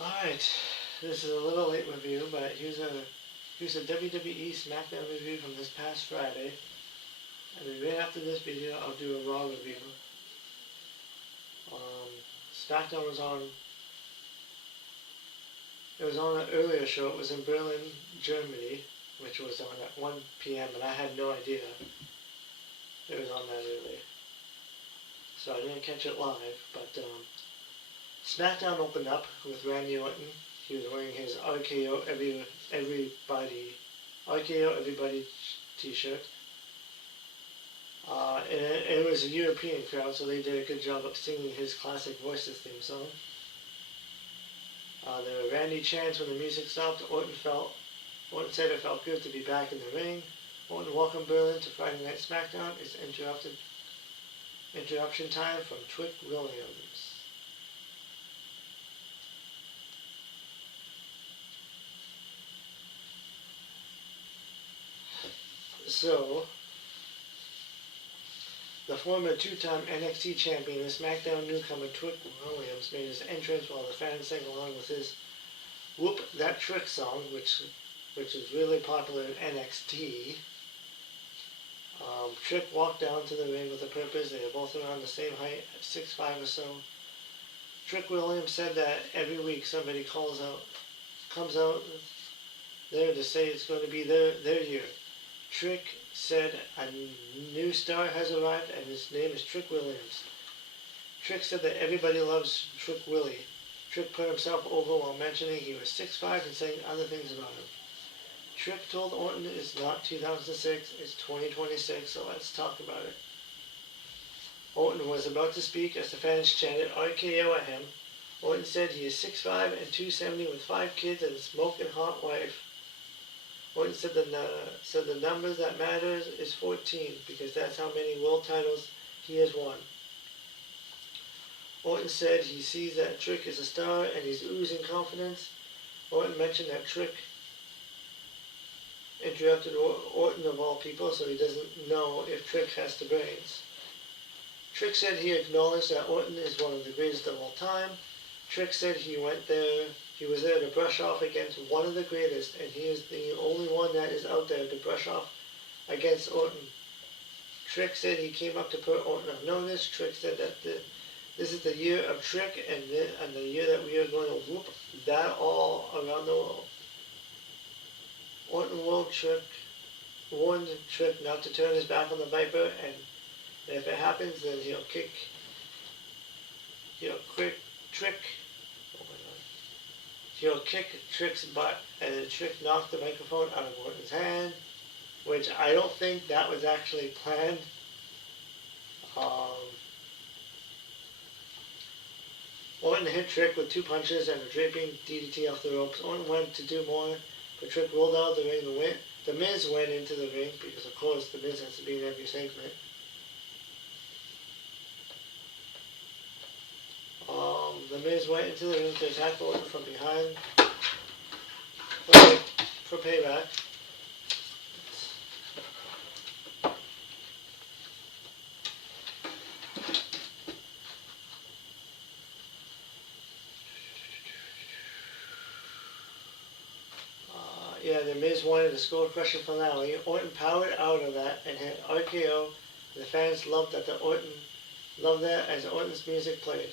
Alright, this is a little late review, but here's a WWE Smackdown review from this past Friday. And then right after this video, I'll do a Raw review. Um, Smackdown was on. It was on an earlier show. It was in Berlin, Germany, which was on at 1 p.m. and I had no idea it was on that early, so I didn't catch it live. But SmackDown opened up with Randy Orton. He was wearing his RKO Everybody t-shirt. And it was a European crowd, so they did a good job of singing his classic Voices theme song. There were Randy chants when the music stopped. Orton said it felt good to be back in the ring. Orton welcomed Berlin to Friday Night SmackDown. It's interruption time from Trick Williams. So, the former two-time NXT champion and SmackDown newcomer Trick Williams made his entrance while the fans sang along with his Whoop That Trick song, which is really popular in NXT. Trick walked down to the ring with a purpose. They are both around the same height, 6'5" or so. Trick Williams said that every week somebody comes out there to say it's going to be their year. Trick said a new star has arrived and his name is Trick Williams. Trick said that everybody loves Trick Willie. Trick put himself over while mentioning he was 6'5" and saying other things about him. Trick told Orton it's not 2006, it's 2026, so let's talk about it. Orton was about to speak as the fans chanted RKO at him. Orton said he is 6'5" and 270 with 5 kids and a smoking hot wife. Orton said the numbers that matters is 14 because that's how many world titles he has won. Orton said he sees that Trick is a star and he's oozing confidence. Orton mentioned that Trick interrupted Orton of all people, so he doesn't know if Trick has the brains. Trick said he acknowledged that Orton is one of the greatest of all time. Trick said he was there to brush off against one of the greatest, and he is the only one that is out there to brush off against Orton. Trick said he came up to put Orton on notice. Trick said that this is the year of Trick, and the year that we are going to whoop that all around the world. Orton warned Trick not to turn his back on the Viper, and if it happens, then he'll kick Trick's butt, and then Trick knocked the microphone out of Orton's hand, which I don't think that was actually planned. Orton hit Trick with 2 punches and a draping DDT off the ropes. Orton went to do more, but Trick rolled out of the ring. The Miz went into the ring, because of course the Miz has to be in every segment. The Miz went into the ring to attack Orton from behind for payback. The Miz wanted a skull-crushing finale. Orton powered out of that and hit RKO. The fans loved that as Orton's music played.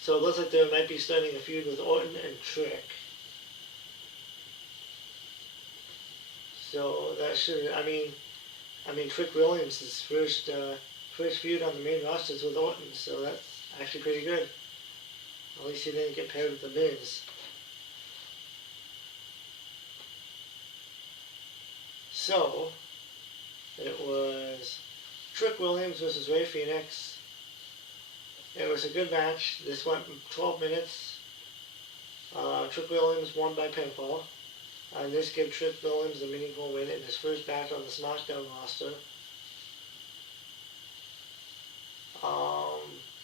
So it looks like they might be starting a feud with Orton and Trick. So that should, I mean, Trick Williams' first feud on the main roster is with Orton, so that's actually pretty good. At least he didn't get paired with the Miz. So, it was Trick Williams versus Rey Fenix. It was a good match. This went 12 minutes. Trick Williams won by pinfall. And this gave Trick Williams a meaningful win in his first match on the Smackdown roster.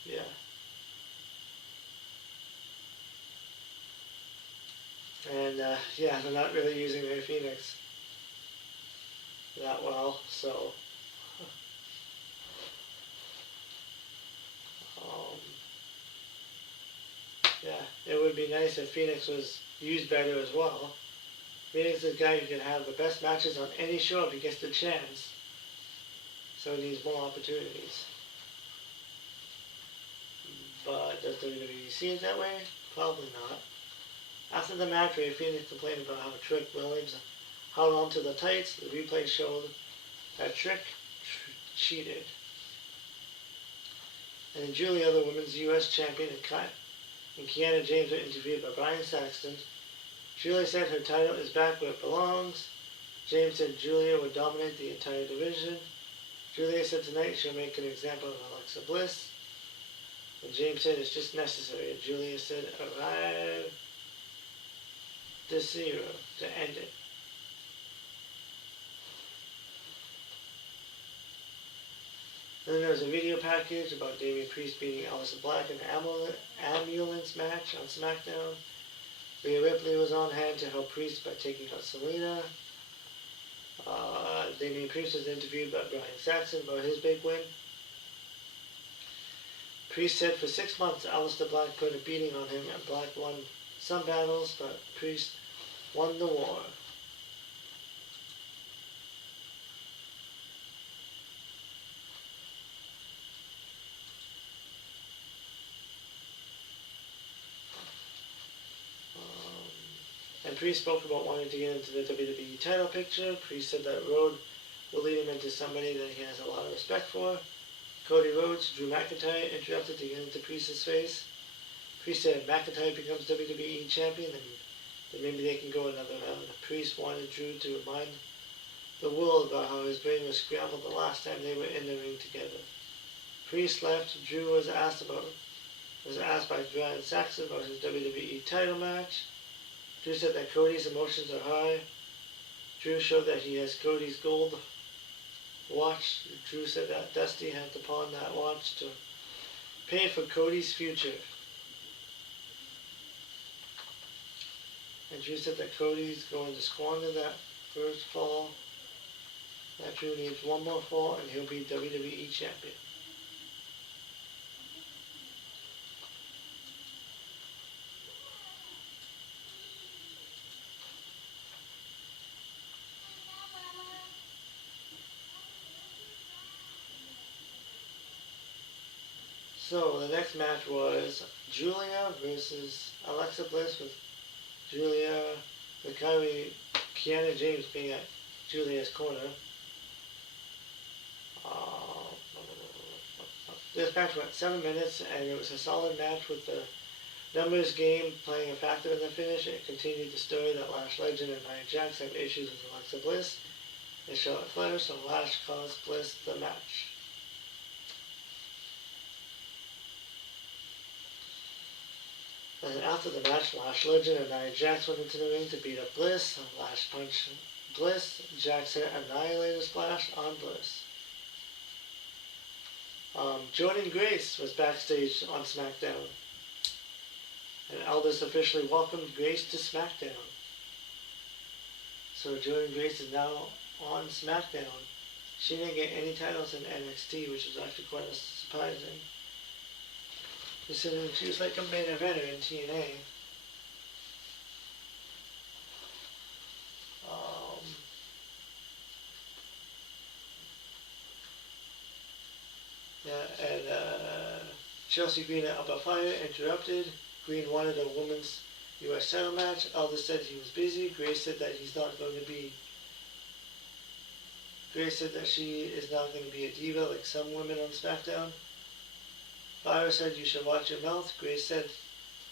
Yeah. And, they're not really using Rey Fenix that well, so Yeah, it would be nice if Phoenix was used better as well. Phoenix is a guy who can have the best matches on any show if he gets the chance. So he needs more opportunities. But does WWE see it that way? Probably not. After the match, Ray Phoenix complained about how Trick Williams held on to the tights. The replay showed that Trick cheated. And in Julia, the women's U.S. champion, and Kiana James were interviewed by Brian Saxton. Julia said her title is back where it belongs. James said Julia would dominate the entire division. Julia said tonight she'll make an example of Alexa Bliss. And James said it's just necessary. And Julia said arrive to 0 to end it. Then there was a video package about Damian Priest beating Aleister Black in an ambulance match on Smackdown. Rhea Ripley was on hand to help Priest by taking out Selena. Damian Priest was interviewed by Brian Saxton about his big win. Priest said for 6 months Aleister Black put a beating on him and Black won some battles, but Priest won the war. And Priest spoke about wanting to get into the WWE title picture. Priest said that Road will lead him into somebody that he has a lot of respect for. Cody Rhodes, Drew McIntyre interrupted to get into Priest's face. Priest said if McIntyre becomes WWE champion, then maybe they can go another round. Priest wanted Drew to remind the world about how his brain was scrambled the last time they were in the ring together. Priest left. Drew was asked by Brian Saxton about his WWE title match. Drew said that Cody's emotions are high. Drew showed that he has Cody's gold watch. Drew said that Dusty had to pawn that watch to pay for Cody's future. And Drew said that Cody's going to squander that first fall. That Drew needs one more fall and he'll be WWE champion. So the next match was Julia versus Alexa Bliss, with Julia, Kiana James being at Julia's corner. This match went 7 minutes, and it was a solid match with the numbers game playing a factor in the finish. It continued the story that Lash Legend and Nia Jax have issues with Alexa Bliss and Charlotte Flair, so Lash caused Bliss the match. And after the match, Lash Legend and Nia Jax went into the ring to beat up Bliss. Lash punched Bliss. Jax hit Annihilator Splash on Bliss. Jordan Grace was backstage on Smackdown. And Aldis officially welcomed Grace to Smackdown. So Jordan Grace is now on Smackdown. She didn't get any titles in NXT, which was actually quite surprising. Considering she was like a main eventer in TNA. Chelsea Green at Alba Fire interrupted. Green wanted a women's U.S. title match. Aldis said he was busy. Grace said that he's not going to be. Grace said that she is not going to be a diva like some women on SmackDown. Fire said you should watch your mouth. Grace said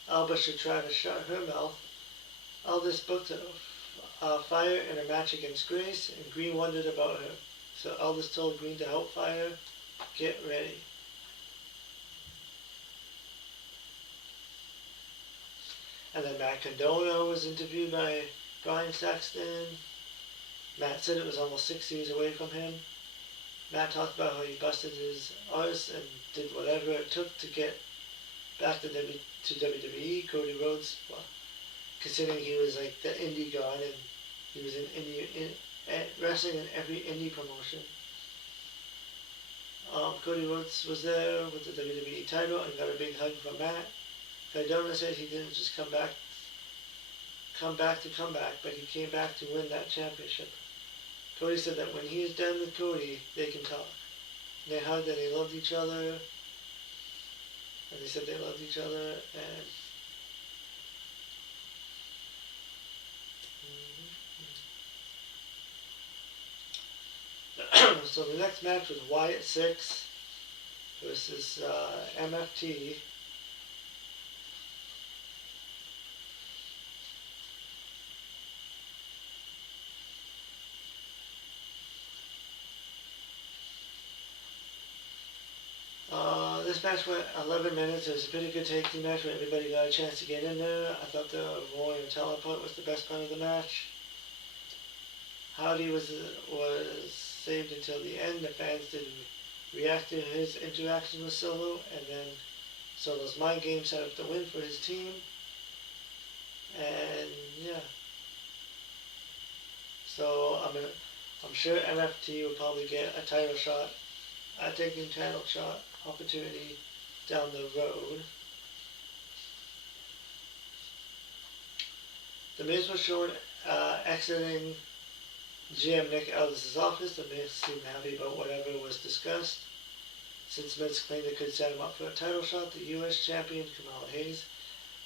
Alba should try to shut her mouth. Aldis booked Fire in a match against Grace, and Green wondered about her. So Aldis told Green to help Fire get ready. And then Matt Cardona was interviewed by Brian Saxton. Matt said it was almost 6 years away from him. Matt talked about how he busted his arse and did whatever it took to get back to WWE. Cody Rhodes, well, considering he was like the indie god and he was wrestling in every indie promotion. Cody Rhodes was there with the WWE title and got a big hug from Matt. Cardona said he didn't just come back, but he came back to win that championship. Cody said that when he's done with Cody, they can talk. They hugged and they loved each other, and they said they loved each other, and so the next match was Wyatt 6 versus MFT. This match went 11 minutes. It was a pretty good tag team match where everybody got a chance to get in there. I thought the Roy and Teller part was the best part of the match. Howdy was saved until the end. The fans didn't react to his interaction with Solo, and then Solo's mind game set up the win for his team. And yeah, so I'm sure MFT will probably get a title shot, a tag team title shot opportunity down the road. The Miz was shown exiting GM Nick Aldis' office. The Miz seemed happy about whatever was discussed. Since Miz claimed they could set him up for a title shot, the U.S. champion Kamala Hayes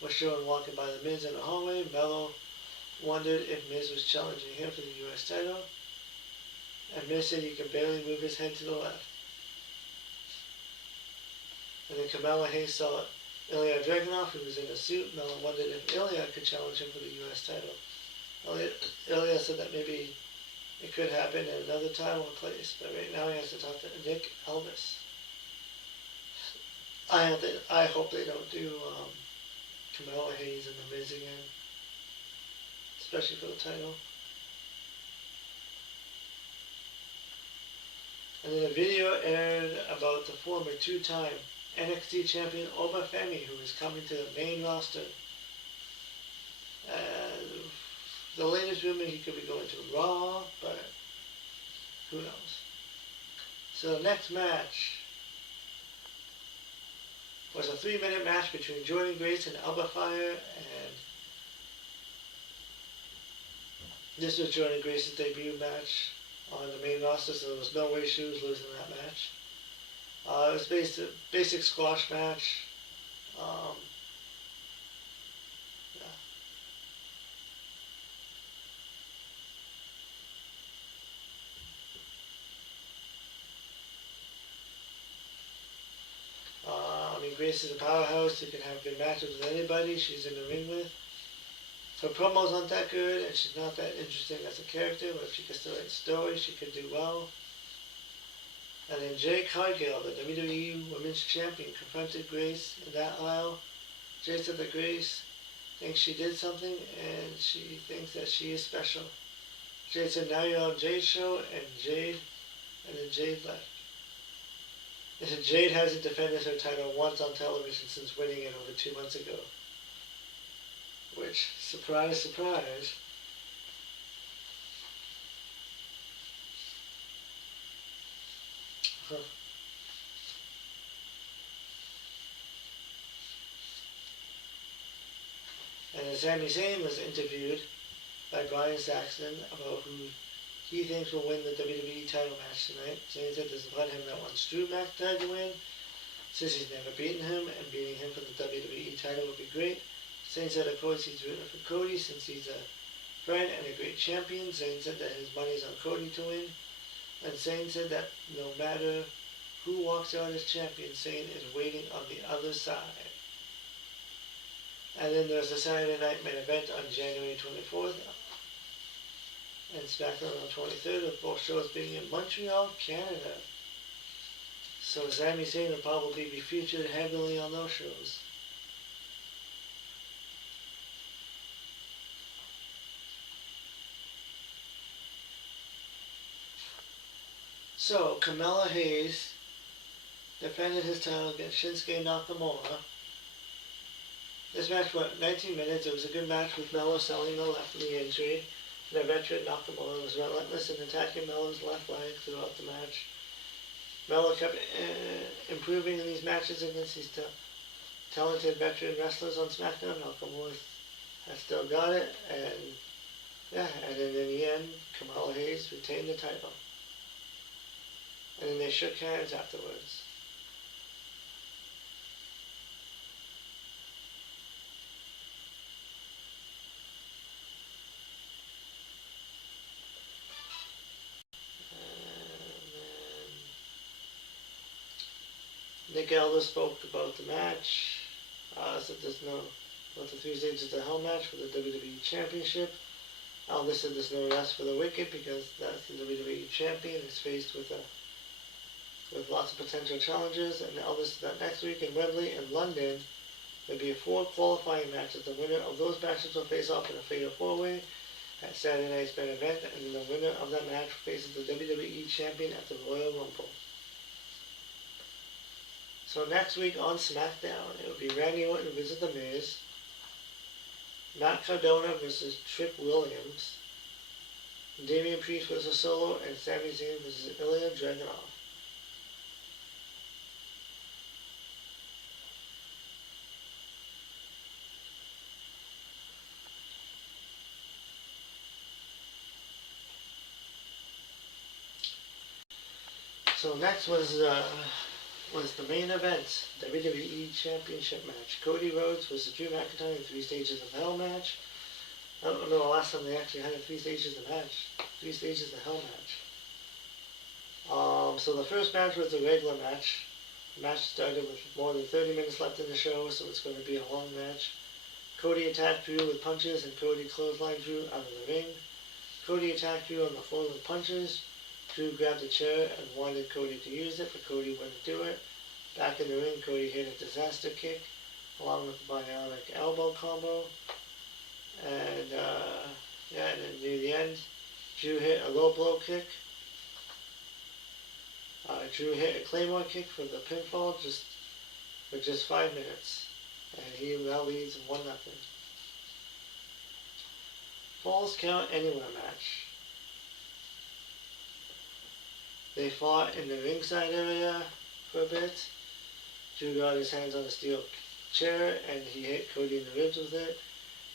was shown walking by the Miz in the hallway. Mello wondered if Miz was challenging him for the U.S. title, and Miz said he could barely move his head to the left. And then Kamala Hayes saw Ilya Dragunov, who was in a suit. Mello wondered if Ilya could challenge him for the U.S. title. Ilya said that maybe it could happen at another time or place, but right now he has to talk to Nick Aldis. I hope they don't do Kamala Hayes and the Miz again, especially for the title. And then a video aired about the former two-time NXT champion Oba Femi, who is coming to the main roster. The latest rumor, he could be going to Raw, but who knows. So the next match was a 3-minute match between Jordan Grace and Alba Fire, and this was Jordan Grace's debut match on the main roster, so there was no way she was losing that match. It was basic squash match. Grace is a powerhouse who can have good matches with anybody she's in the ring with. Her promos aren't that good, and she's not that interesting as a character, but if she gets the right story, she could do well. And then Jade Cargill, the WWE Women's Champion, confronted Grace in that aisle. Jade said that Grace thinks she did something, and she thinks that she is special. Jade said, "Now you're on Jade's show," and then Jade left. And Jade hasn't defended her title once on television since winning it over 2 months ago. Which, surprise, surprise. Huh. And then Sami Zayn was interviewed by Brian Saxton about who he thinks will win the WWE title match tonight. Zayn said there's one him that wants Drew McIntyre to win, since he's never beaten him, and beating him for the WWE title would be great. Zayn said of course he's rooting for Cody since he's a friend and a great champion. Zayn said that his money's on Cody to win. And Zayn said that no matter who walks out as champion, Zayn is waiting on the other side. And then there's a Saturday Night main event on January 24th. And Smackdown on the 23rd, with both shows being in Montreal, Canada. So Sami Zayn will probably be featured heavily on those shows. So, Kamala Hayes defended his title against Shinsuke Nakamura. This match went 19 minutes. It was a good match with Mello selling the left knee injury. The veteran Nakamura was relentless in attacking Mello's left leg throughout the match. Mello kept improving in these matches against these talented veteran wrestlers on SmackDown. Malcolm Morris has still got it, and yeah, and then in the end, Kamala Hayes retained the title. And then they shook hands afterwards. Nick Aldis spoke about the match. Said there's no about the 3 stages of the Hell match for the WWE Championship. Aldis said there's no rest for the Wicked because that's the WWE Champion is faced with lots of potential challenges. And Aldis said that next week in Wembley in London there'll be 4 qualifying matches. The winner of those matches will face off in a fatal 4-way at Saturday night's main event, and then the winner of that match faces the WWE Champion at the Royal Rumble. So next week on SmackDown, it will be Randy Orton versus The Miz, Matt Cardona versus Trick Williams, Damian Priest versus Solo, and Sami Zayn versus Ilya Dragunov. So next was the main event, WWE Championship match. Cody Rhodes versus Drew McIntyre in 3 stages of Hell match. I don't know the last time they actually had a 3 stages of match. 3 stages of Hell match. So the first match was a regular match. The match started with more than 30 minutes left in the show, so it's going to be a long match. Cody attacked Drew with punches, and Cody clotheslined Drew out of the ring. Cody attacked Drew on the floor with punches. Drew grabbed a chair and wanted Cody to use it, but Cody wouldn't do it. Back in the ring, Cody hit a disaster kick, along with the bionic elbow combo. And, and then near the end, Drew hit a low blow kick. Drew hit a Claymore kick for the pinfall for just 5 minutes. And he now leads 1-0. Falls Count Anywhere match. They fought in the ringside area for a bit. Drew got his hands on a steel chair and he hit Cody in the ribs with it.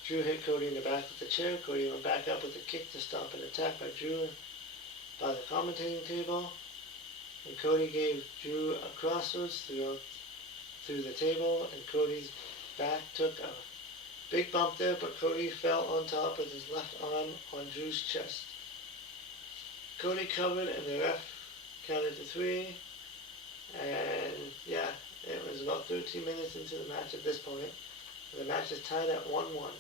Drew hit Cody in the back with the chair. Cody went back up with a kick to stop an attack by Drew by the commentating table. And Cody gave Drew a crossroads through the table, and Cody's back took a big bump there, but Cody fell on top with his left arm on Drew's chest. Cody covered and the ref counted to 3, and yeah, it was about 13 minutes into the match at this point. The match is tied at 1-1.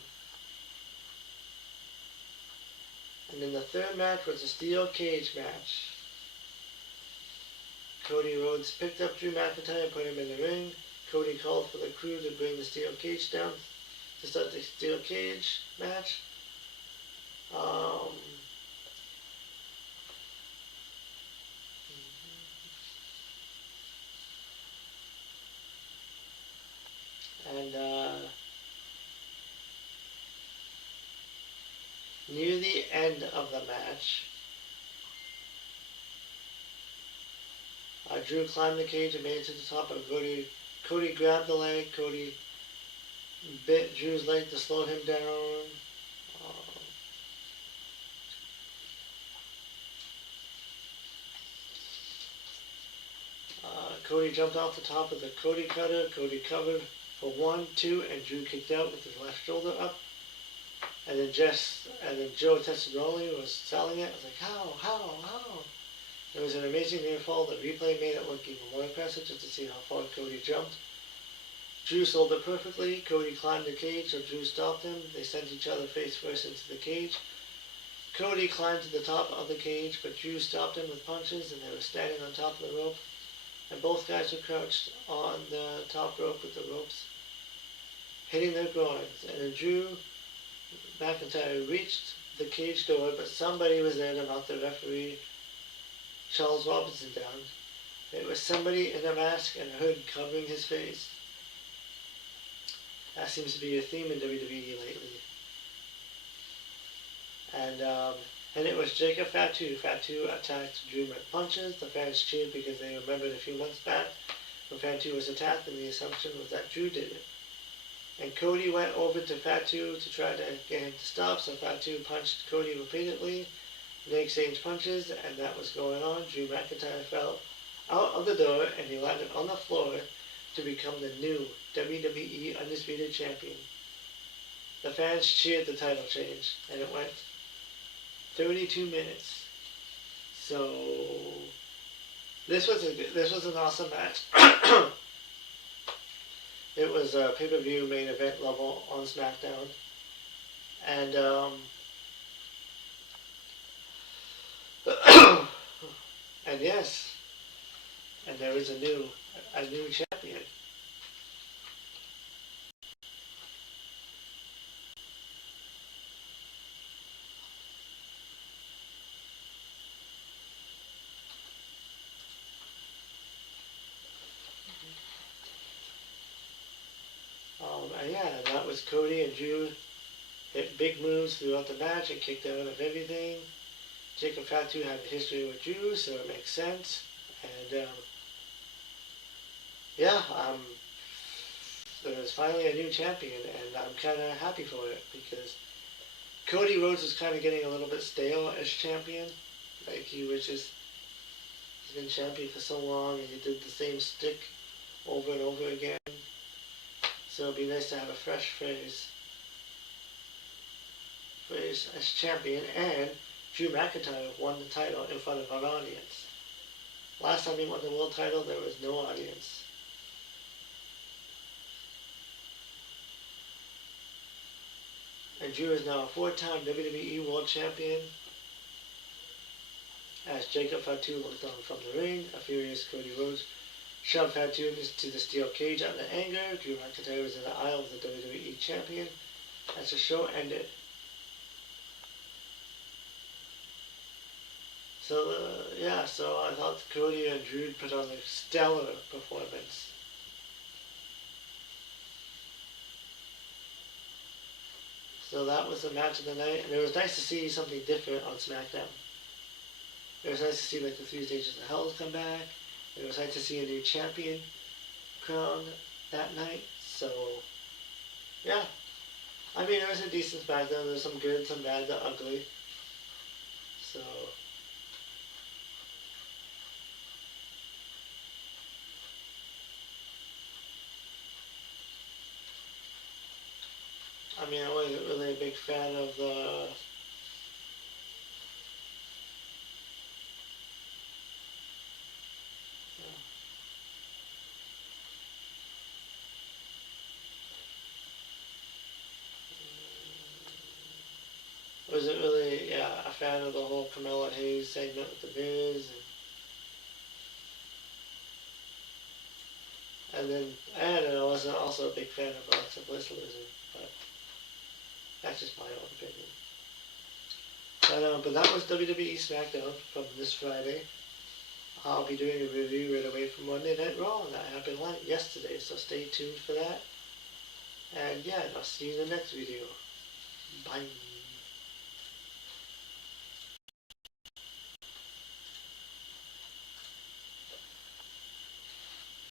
And then the third match was a steel cage match. Cody Rhodes picked up Drew McIntyre and put him in the ring. Cody called for the crew to bring the steel cage down to start the steel cage match. Near the end of the match, Drew climbed the cage and made it to the top, and Cody grabbed the leg. Cody bit Drew's leg to slow him down. Cody jumped off the top of the Cody cutter. Cody covered for 1, 2, and Drew kicked out with his left shoulder up. And then Joe Tessadoli was selling it. I was like, how? It was an amazing near fall. The replay made it look even more impressive just to see how far Cody jumped. Drew sold it perfectly. Cody climbed the cage, so Drew stopped him. They sent each other face first into the cage. Cody climbed to the top of the cage, but Drew stopped him with punches, and they were standing on top of the rope. And both guys were crouched on the top rope with the ropes hitting their groins. And then Drew McIntyre reached the cage door, but somebody was there to knock the referee, Charles Robinson, down. It was somebody in a mask and a hood covering his face. That seems to be a theme in WWE lately. And it was Jacob Fatu. Fatu attacked Drew with punches. The fans cheered because they remembered a few months back when Fatu was attacked, and the assumption was that Drew did it. And Cody went over to Fatu to try to get him to stop, so Fatu punched Cody repeatedly, no exchange punches, and that was going on. Drew McIntyre fell out of the door, and he landed on the floor to become the new WWE Undisputed Champion. The fans cheered the title change, and it went 32 minutes. So this was an awesome match. It was a pay-per-view main event level on Smackdown, and and yes, and there is a new champion. And yeah, and that was Cody and Drew hit big moves throughout the match and kicked out of everything. Jacob Fatu had a history with Drew, so it makes sense. And yeah, there's finally a new champion, and I'm kind of happy for it because Cody Rhodes was kind of getting a little bit stale as champion. Like he's been champion for so long, and he did the same stick over and over again. So it'd be nice to have a fresh face as champion, and Drew McIntyre won the title in front of an audience. Last time he won the world title, there was no audience. And Drew is now a 4-time WWE World Champion. As Jacob Fatu looked on from the ring, a furious Cody Rhodes shoved Fatu into the steel cage out of anger. Drew McIntyre was in the aisle of the WWE Champion as the show ended. So I thought Cody and Drew put on a stellar performance. So that was the match of the night, and it was nice to see something different on SmackDown. It was nice to see like the 3 stages of hell come back. It was nice to see a new champion crowned that night. So yeah, I mean it was a decent SmackDown. There's some good, some bad, the ugly. So I mean, I wasn't really a big fan of the wasn't really a fan of the whole Carmelo Hayes segment with the Miz, and then I wasn't also a big fan of Alexa Bliss losing, but that's just my own opinion. But that was WWE SmackDown from this Friday. I'll be doing a review right away from Monday Night Raw, and that happened yesterday, so stay tuned for that. And yeah, I'll see you in the next video. Bye.